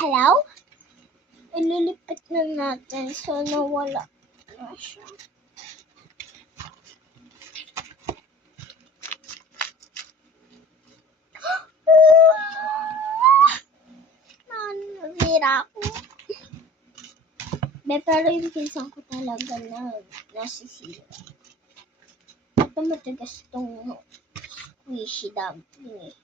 Hello? Ililipit na natin. So, nawala na siya. Nasira ako. Pero yung pinsan ko talaga na nasisira. Ito matigas itong squishy dumpling eh.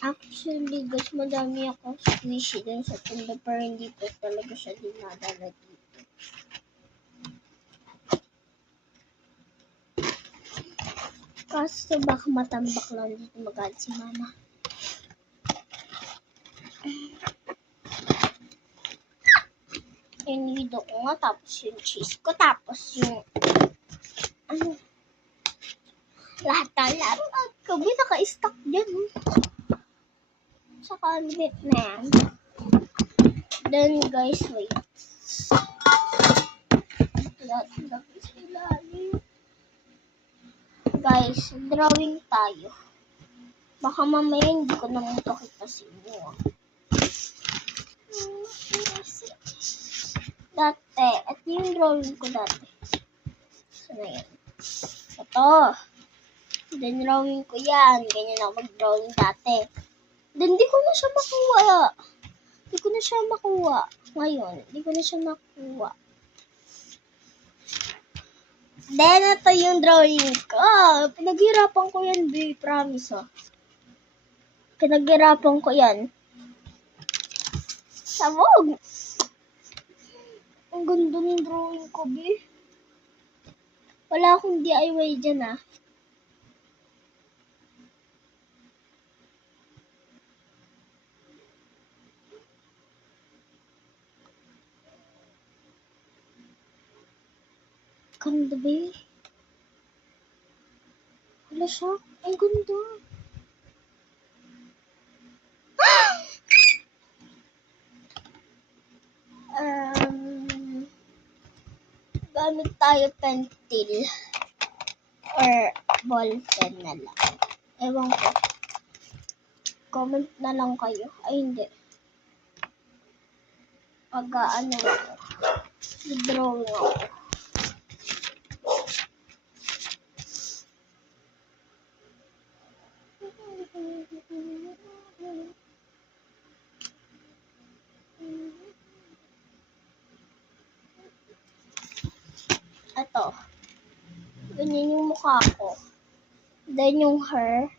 Actually, guys, madami akong squishy din sa tinda pero hindi ko talaga siya dinadala dito. Kasi baka matambak lang dito magalit si mama. Yung nido ko nga, tapos yung cheese ko, tapos yung lahat ng laruan ko. May naka-stock dyan. Sa cabinet na yan. Then guys, wait. Guys, drawing tayo. Baka mamaya hindi ko naman pakita sa inyo. Dati, ito yung drawing ko dati. So na yan. Ito. Then drawing ko yan. Ganyan ako mag-drawing dati. Then di ko na siya makuha. Ngayon, di ko na siya makuha. Then, ito yung drawing ko. Pinaghirapan ko yan, babe. Promise, Pinaghirapan ko yan. Sabog! Ang ganda ng drawing ko, babe. Wala akong DIY dyan, Ganda, babe. Wala siya. Ang ganda. Gamit tayo pentil or ball pen na lang. Ewan ko. Comment na lang kayo. Ay, hindi. Pag-ano ako. Drawing ako. Ito. Ganyan yung mukha ko. Then yung hair.